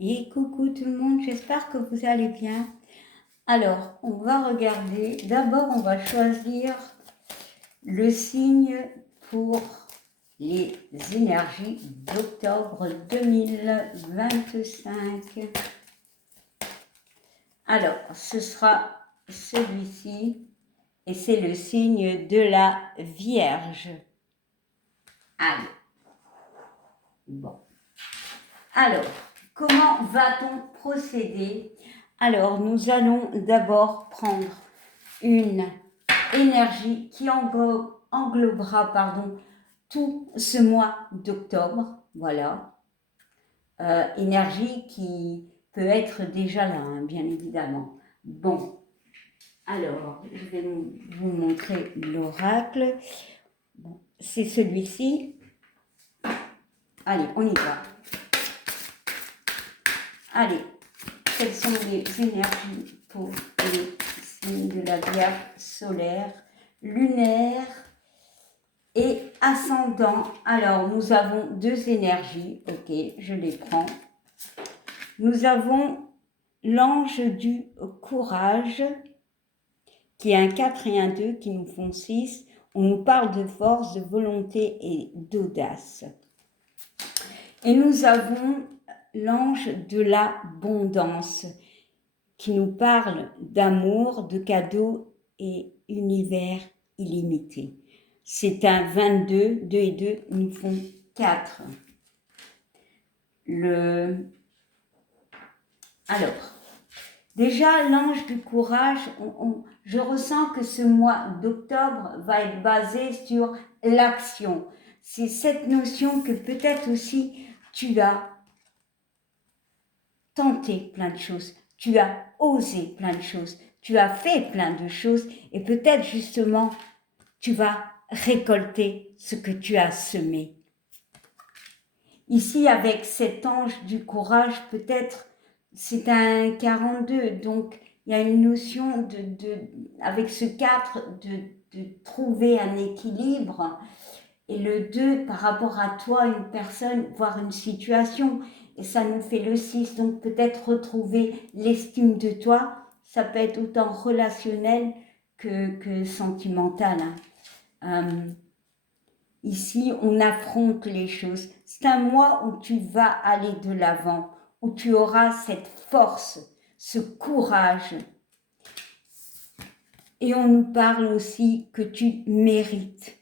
Et coucou tout le monde, j'espère que vous allez bien. Alors, on va regarder. D'abord, on va choisir le signe pour les énergies d'octobre 2025. Alors, ce sera celui-ci et c'est le signe de la Vierge. Allez. Bon. Alors, comment va-t-on procéder? Alors, nous allons d'abord prendre une énergie qui englobera tout ce mois d'octobre. Voilà. Énergie qui peut être déjà là, hein, bien évidemment. Bon, alors, je vais vous montrer l'oracle. Bon, c'est celui-ci. Allez, on y va. Allez, quelles sont les énergies pour les signes de la Vierge solaire, lunaire et ascendant? Alors, nous avons deux énergies. Ok, je les prends. Nous avons l'ange du courage, qui est un 4 et un 2, qui nous font 6. On nous parle de force, de volonté et d'audace. Et nous avons l'ange de l'abondance, qui nous parle d'amour, de cadeaux et univers illimité. C'est un 22, 2 et 2 nous font 4. Alors, déjà, l'ange du courage, je ressens que ce mois d'octobre va être basé sur l'action. C'est cette notion que peut-être aussi tu as tenté plein de choses, tu as osé plein de choses, tu as fait plein de choses et peut-être justement tu vas récolter ce que tu as semé. Ici, avec cet ange du courage, peut-être c'est un 42, donc il y a une notion avec ce 4 de trouver un équilibre, et le 2 par rapport à toi, une personne, voire une situation, et ça nous fait le 6, donc peut-être retrouver l'estime de toi, ça peut être autant relationnel que sentimental. Ici, on affronte les choses. C'est un mois où tu vas aller de l'avant, où tu auras cette force, ce courage. Et on nous parle aussi que tu mérites.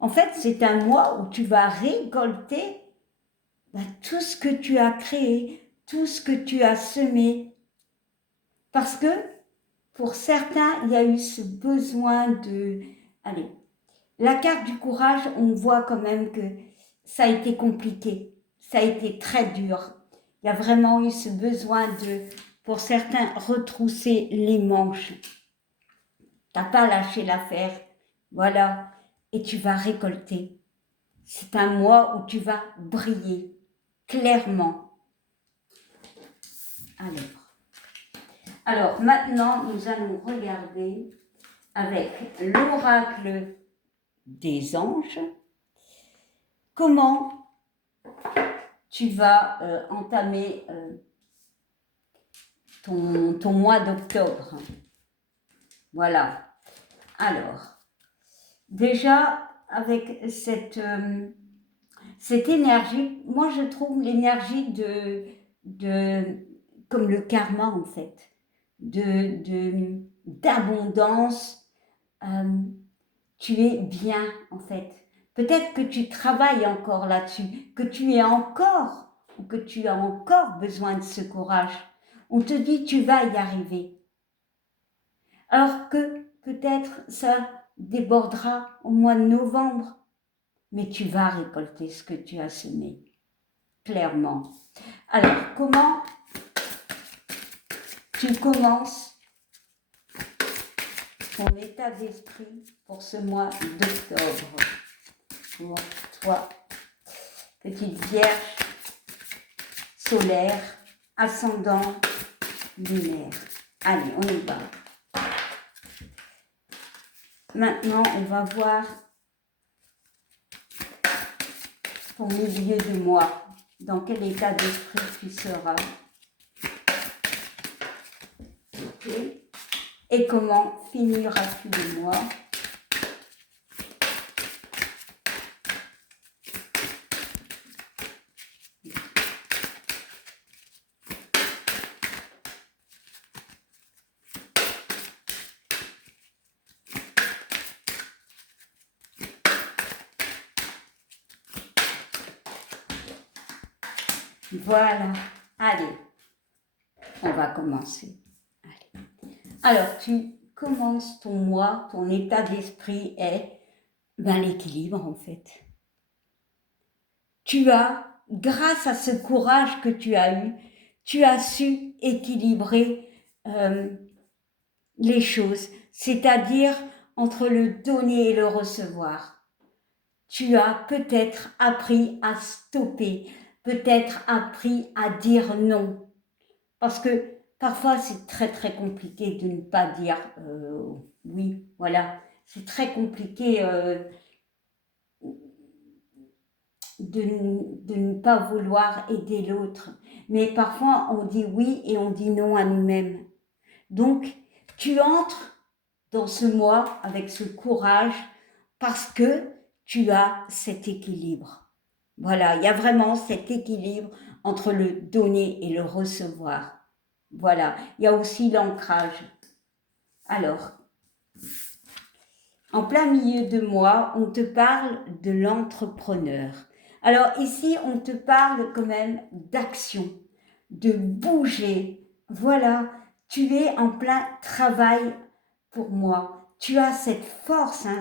En fait, c'est un mois où tu vas récolter tout ce que tu as créé, tout ce que tu as semé. Parce que pour certains, il y a eu ce besoin de... Allez, la carte du courage, on voit quand même que ça a été compliqué, ça a été très dur. Il y a vraiment eu ce besoin de, pour certains, retrousser les manches. T'as pas lâché l'affaire, voilà, et tu vas récolter. C'est un mois où tu vas briller, clairement. Alors maintenant, nous allons regarder avec l'oracle des anges comment tu vas entamer ton mois d'octobre. Voilà. Alors, déjà, avec cette énergie, moi je trouve l'énergie comme le karma en fait, d'abondance. Tu es bien en fait. Peut-être que tu travailles encore là-dessus, que tu es encore ou que tu as encore besoin de ce courage. On te dit tu vas y arriver. Alors que peut-être ça débordera au mois de novembre, mais tu vas récolter ce que tu as semé, clairement. Alors, comment tu commences ton état d'esprit pour ce mois d'octobre? Pour toi, petite Vierge solaire, ascendant lunaire. Allez, on y va. Maintenant, on va voir ton milieu de mois. dans quel état d'esprit tu seras. Okay. Et comment finiras-tu le mois? Voilà, allez, on va commencer. Allez. Alors, tu commences ton mois, ton état d'esprit est l'équilibre en fait. Tu as, grâce à ce courage que tu as eu, tu as su équilibrer les choses, c'est-à-dire entre le donner et le recevoir. Tu as peut-être appris à stopper, peut-être appris à dire non. Parce que parfois c'est très très compliqué de ne pas dire oui, voilà. C'est très compliqué de ne pas vouloir aider l'autre. Mais parfois on dit oui et on dit non à nous-mêmes. Donc tu entres dans ce mois avec ce courage parce que tu as cet équilibre. Voilà, il y a vraiment cet équilibre entre le donner et le recevoir. Voilà, il y a aussi l'ancrage. Alors, en plein milieu de mois, on te parle de l'entrepreneur. Alors ici, on te parle quand même d'action, de bouger. Voilà, tu es en plein travail pour moi. Tu as cette force, hein,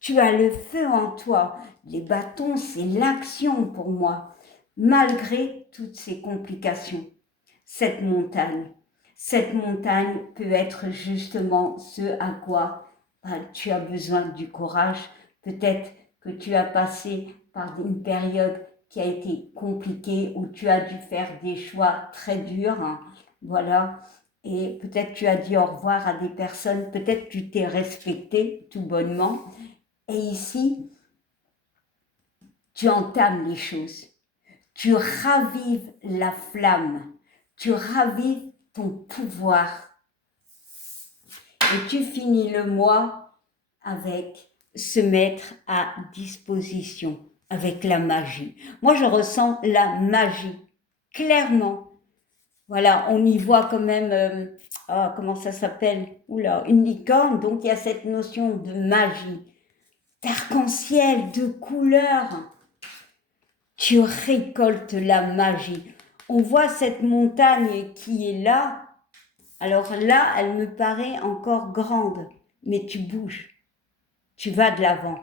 tu as le feu en toi. Les bâtons, c'est l'action pour moi, malgré toutes ces complications. Cette montagne peut être justement ce à quoi tu as besoin du courage. Peut-être que tu as passé par une période qui a été compliquée, où tu as dû faire des choix très durs, hein, voilà. Et peut-être tu as dit au revoir à des personnes, peut-être tu t'es respecté tout bonnement. Et ici, tu entames les choses. Tu ravives la flamme. Tu ravives ton pouvoir. Et tu finis le mois avec se mettre à disposition, avec la magie. Moi, je ressens la magie, clairement. Voilà, on y voit quand même, comment ça s'appelle? Oula, une licorne, donc il y a cette notion de magie, d'arc-en-ciel, de couleurs. Tu récoltes la magie. On voit cette montagne qui est là. Alors là, elle me paraît encore grande, mais tu bouges, tu vas de l'avant.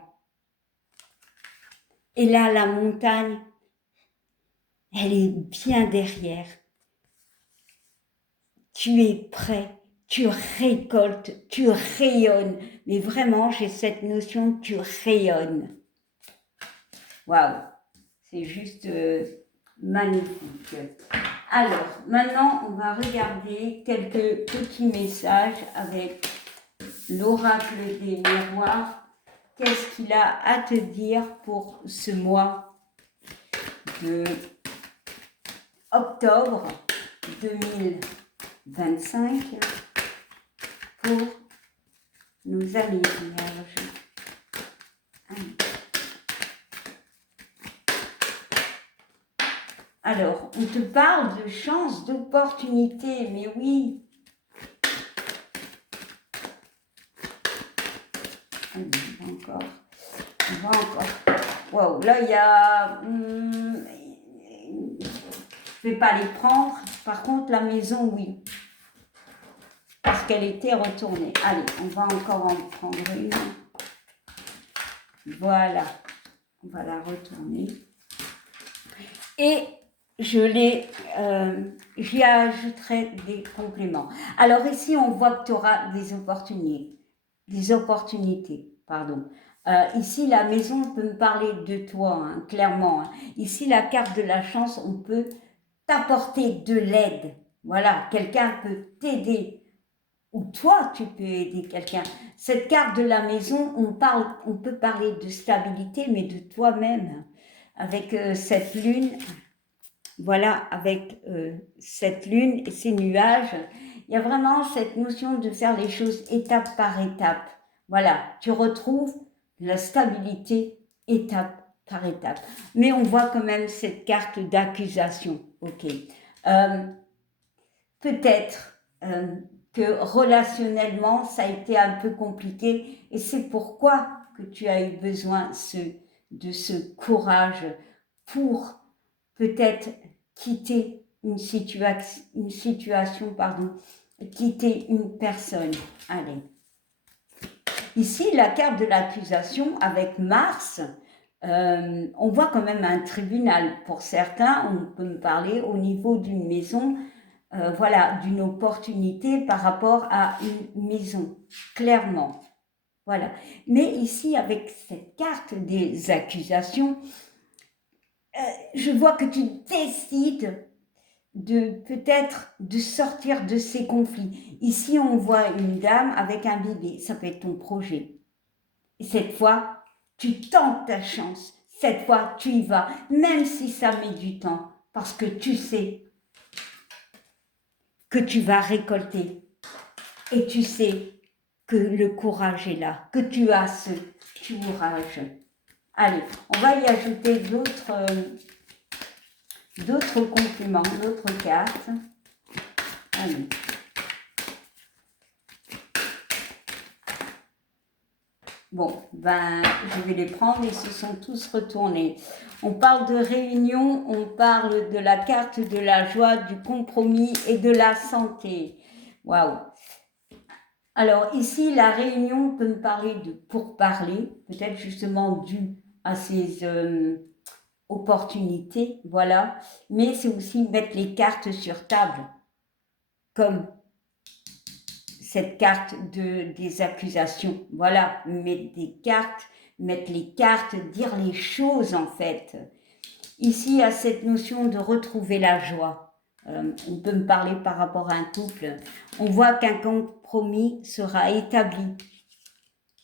Et là, la montagne, elle est bien derrière. Tu es prêt, tu récoltes, tu rayonnes. Mais vraiment, j'ai cette notion, tu rayonnes. Waouh, c'est juste magnifique. Alors, maintenant, on va regarder quelques petits messages avec l'oracle des miroirs. Qu'est-ce qu'il a à te dire pour ce mois de octobre 2025 pour nos amis vierges? Alors, on te parle de chance, d'opportunité, mais oui. On va encore. Waouh, là, il y a... je ne vais pas les prendre. Par contre, la maison, oui. Parce qu'elle était retournée. Allez, on va encore en prendre une. Voilà. On va la retourner. Et j'y ajouterai des compléments. Alors ici, on voit que tu auras des opportunités. Ici, la maison peut me parler de toi, hein, clairement. Hein. Ici, la carte de la chance, on peut t'apporter de l'aide. Voilà, quelqu'un peut t'aider. Ou toi, tu peux aider quelqu'un. Cette carte de la maison, on peut parler de stabilité, mais de toi-même. Avec cette lune, voilà, avec cette lune et ces nuages, il y a vraiment cette notion de faire les choses étape par étape. Voilà, tu retrouves la stabilité étape par étape. Mais on voit quand même cette carte d'accusation. Ok. Euh, Peut-être que relationnellement, ça a été un peu compliqué et c'est pourquoi que tu as eu besoin de ce courage pour peut-être quitter une situation, pardon, quitter une personne. Allez. Ici, la carte de l'accusation avec Mars, on voit quand même un tribunal. Pour certains, on peut me parler au niveau d'une maison, voilà, d'une opportunité par rapport à une maison, clairement. Voilà. Mais ici, avec cette carte des accusations, je vois que tu décides peut-être de sortir de ces conflits. Ici, on voit une dame avec un bébé, ça peut être ton projet. Et cette fois, tu tentes ta chance. Cette fois, tu y vas, même si ça met du temps, parce que tu sais que tu vas récolter. Et tu sais que le courage est là, que tu as ce courage. Allez, on va y ajouter d'autres compliments, d'autres cartes. Allez. Bon, ben, je vais les prendre, ils se sont tous retournés. On parle de réunion, on parle de la carte de la joie, du compromis et de la santé. Waouh! Alors ici, la réunion peut me parler de pourparler, peut-être justement dû à ces opportunités, voilà. Mais c'est aussi mettre les cartes sur table, comme cette carte des accusations. Voilà, mettre les cartes, dire les choses en fait. Ici, il y a cette notion de retrouver la joie. On peut me parler par rapport à un couple. On voit qu'un compromis sera établi.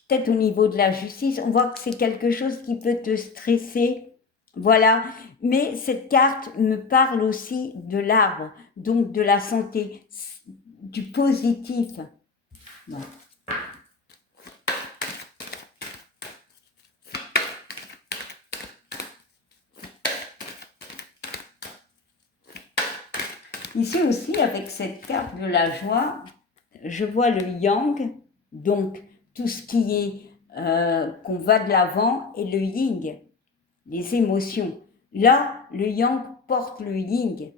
Peut-être au niveau de la justice, on voit que c'est quelque chose qui peut te stresser. Voilà, mais cette carte me parle aussi de l'arbre, donc de la santé, du positif. Bon. Ici aussi, avec cette carte de la joie, je vois le yang, donc tout ce qui est qu'on va de l'avant, et le yin, les émotions. Là, le yang porte le yin.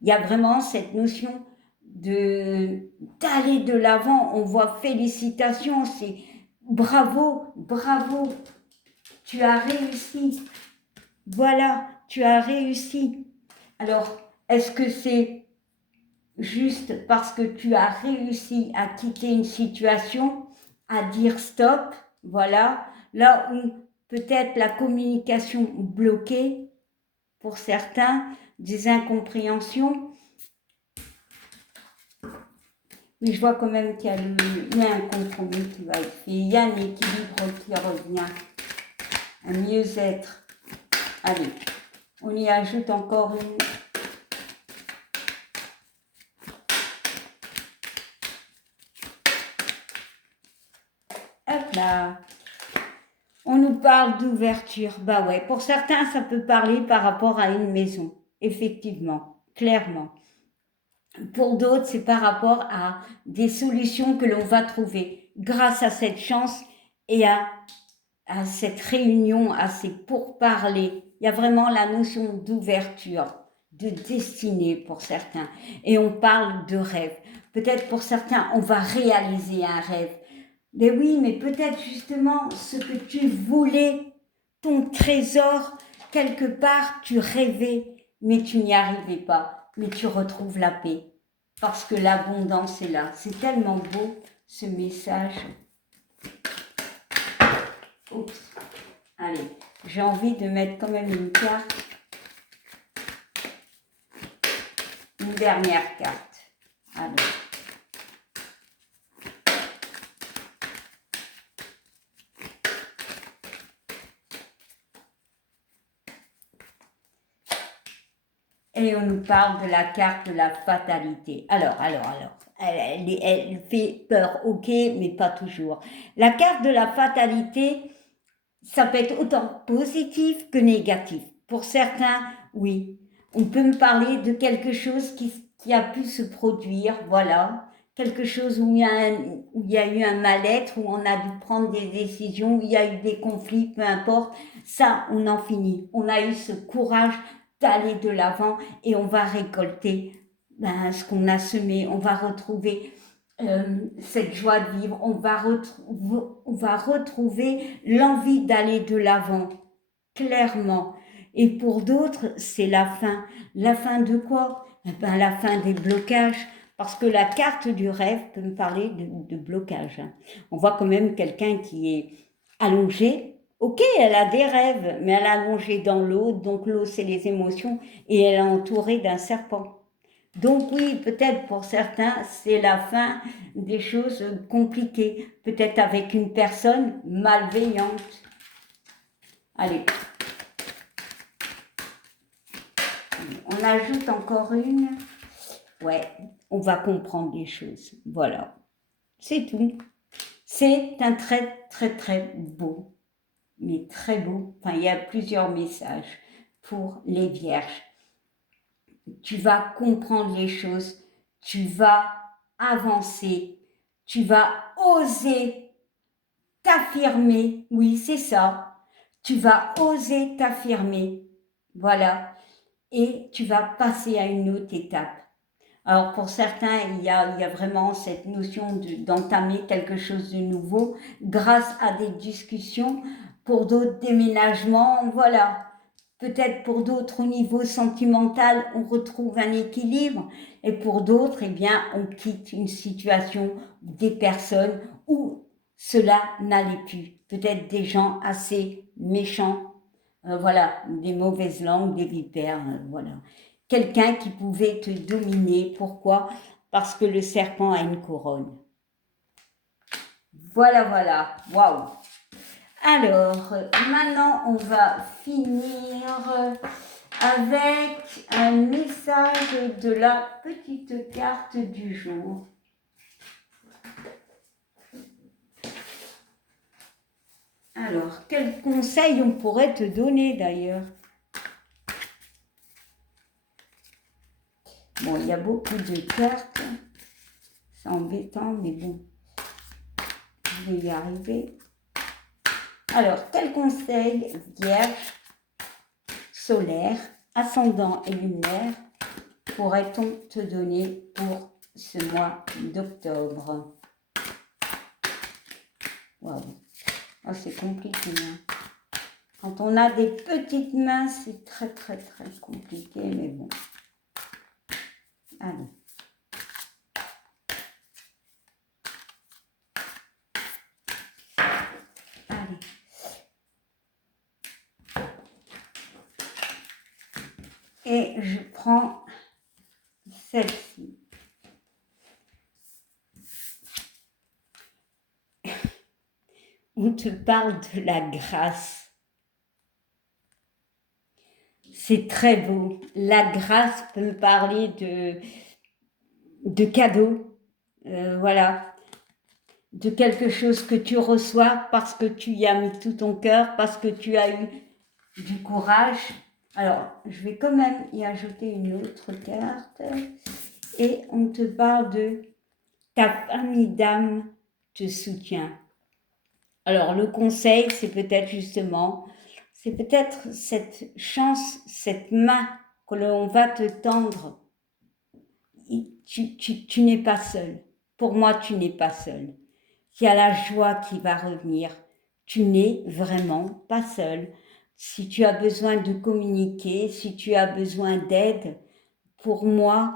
Il y a vraiment cette notion d'aller de l'avant. On voit félicitations, c'est bravo, bravo, tu as réussi. Voilà, tu as réussi. Alors, est-ce que c'est juste parce que tu as réussi à quitter une situation, à dire stop, voilà, là où peut-être la communication bloquée pour certains, des incompréhensions, mais je vois quand même qu'il y a un compromis qui va être fait, il y a un équilibre qui revient, un mieux-être. Allez, on y ajoute encore une. Hop là. On nous parle d'ouverture. Bah ouais, pour certains, ça peut parler par rapport à une maison. Effectivement, clairement. Pour d'autres, c'est par rapport à des solutions que l'on va trouver grâce à cette chance et à cette réunion, à ces pourparlers. Il y a vraiment la notion d'ouverture, de destinée pour certains. Et on parle de rêve. Peut-être pour certains, on va réaliser un rêve. Mais oui, mais peut-être justement ce que tu voulais, ton trésor, quelque part, tu rêvais, mais tu n'y arrivais pas. Mais tu retrouves la paix. Parce que l'abondance est là. C'est tellement beau, ce message. Oups. Allez, j'ai envie de mettre quand même une carte. Une dernière carte. Allez. parle de la carte de la fatalité. Alors, elle fait peur, ok, mais pas toujours. La carte de la fatalité, ça peut être autant positif que négatif. Pour certains, oui. On peut me parler de quelque chose qui a pu se produire, voilà. Quelque chose où où il y a eu un mal-être, où on a dû prendre des décisions, où il y a eu des conflits, peu importe. Ça, on en finit. On a eu ce courage d'aller de l'avant et on va récolter ce qu'on a semé. On va retrouver cette joie de vivre, on va retrouver l'envie d'aller de l'avant, clairement. Et pour d'autres, c'est la fin. La fin de quoi? Eh ben, la fin des blocages. Parce que la carte du rêve peut me parler de blocage. On voit quand même quelqu'un qui est allongé. Ok, elle a des rêves, mais elle est allongée dans l'eau. Donc l'eau, c'est les émotions. Et elle est entourée d'un serpent. Donc oui, peut-être pour certains, c'est la fin des choses compliquées, peut-être avec une personne malveillante. Allez, on ajoute encore une. Ouais, on va comprendre les choses. Voilà, c'est tout. C'est un très beau, mais très beau. Enfin, il y a plusieurs messages pour les vierges. Tu vas comprendre les choses, tu vas avancer, tu vas oser t'affirmer. Oui, c'est ça. Tu vas oser t'affirmer. Voilà. Et tu vas passer à une autre étape. Alors pour certains, il y a vraiment cette notion d'entamer quelque chose de nouveau grâce à des discussions. Pour d'autres, déménagements, voilà. Peut-être pour d'autres, au niveau sentimental, on retrouve un équilibre. Et pour d'autres, eh bien, on quitte une situation, des personnes où cela n'allait plus. Peut-être des gens assez méchants, voilà, des mauvaises langues, des vipères, voilà. Quelqu'un qui pouvait te dominer. Pourquoi? Parce que le serpent a une couronne. Voilà. Waouh! Alors, maintenant, on va finir avec un message de la petite carte du jour. Alors, quel conseil on pourrait te donner d'ailleurs? Bon, il y a beaucoup de cartes. C'est embêtant, mais bon, je vais y arriver. Alors, quel conseil, Vierge, solaire, ascendant et lunaire, pourrait-on te donner pour ce mois d'octobre? Waouh, oh, c'est compliqué. Hein. Quand on a des petites mains, c'est très compliqué, mais bon. Allez. Et je prends celle-ci. On te parle de la grâce. C'est très beau. La grâce peut me parler de cadeaux. Voilà. De quelque chose que tu reçois parce que tu y as mis tout ton cœur, parce que tu as eu du courage. Alors, je vais quand même y ajouter une autre carte. Et on te parle de ta famille d'âme te soutient. Alors, le conseil, c'est peut-être cette chance, cette main que l'on va te tendre. Tu n'es pas seul. Pour moi, tu n'es pas seul. Il y a la joie qui va revenir. Tu n'es vraiment pas seul. Si tu as besoin de communiquer, si tu as besoin d'aide, pour moi,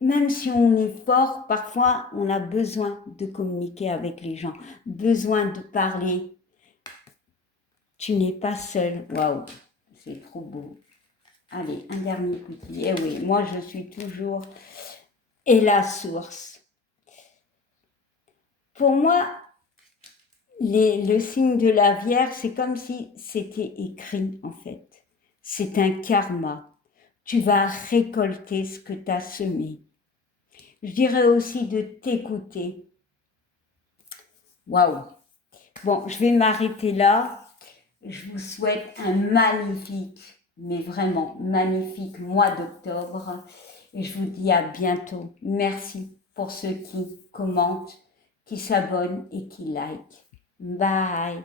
même si on est fort, parfois on a besoin de communiquer avec les gens, besoin de parler. Tu n'es pas seul. Waouh, c'est trop beau. Allez, un dernier petit. Eh oui, moi je suis toujours et la source. Pour moi, le signe de la Vierge, c'est comme si c'était écrit en fait. C'est un karma. tu vas récolter ce que tu as semé. Je dirais aussi de t'écouter. Waouh! Bon, je vais m'arrêter là. Je vous souhaite un magnifique, mais vraiment magnifique mois d'octobre. Et je vous dis à bientôt. Merci pour ceux qui commentent, qui s'abonnent et qui like. Bye!